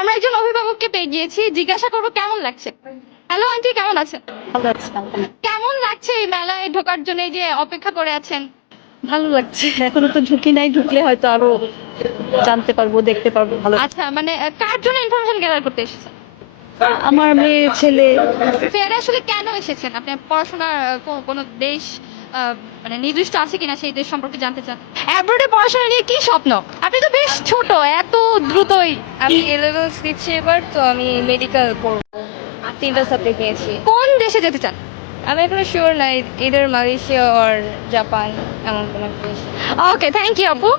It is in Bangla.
আমরা একজন অভিভাবককে পেয়ে গিয়েছি জিজ্ঞাসা করব কেমন লাগছে? হ্যালো আন্টি কেমন আছেন কেমন লাগছে এই মেলায় ঢোকার জন্য যে অপেক্ষা করে আছেন? ভালো লাগছে। এখনও তো ঝুঁকি নাই ঢুকলে হয়তো আরও জানতে পারব দেখতে পারব ভালো আচ্ছা মানে কার জন্য ইনফরমেশন গ্যাদার করতে এসেছেন? আমার মেয়ে ছেলে। ফেয়ারে আসলে কেন এসেছেন? আপনি পড়াশোনার কোনো দেশ মানে নির্দিষ্ট আছে কিনা সেই দেশ সম্পর্কে জানতে চান। অ্যাব্রোডে পড়াশোনা নিয়ে কি স্বপ্ন? আপনি তো বেশ ছোট এত দ্রুতই। আমি এ লেভেলস দিচ্ছি এবার তো আমি মেডিকেল পড়ব। তিনটা সাবজেক্ট নিয়েছি। কোন দেশে যেতে চান? আমি এখনও শিওর নাই ইদার মালয়েশিয়া অর জাপান এমন কোনো দেশ। ওকে থ্যাংক ইউ আপু।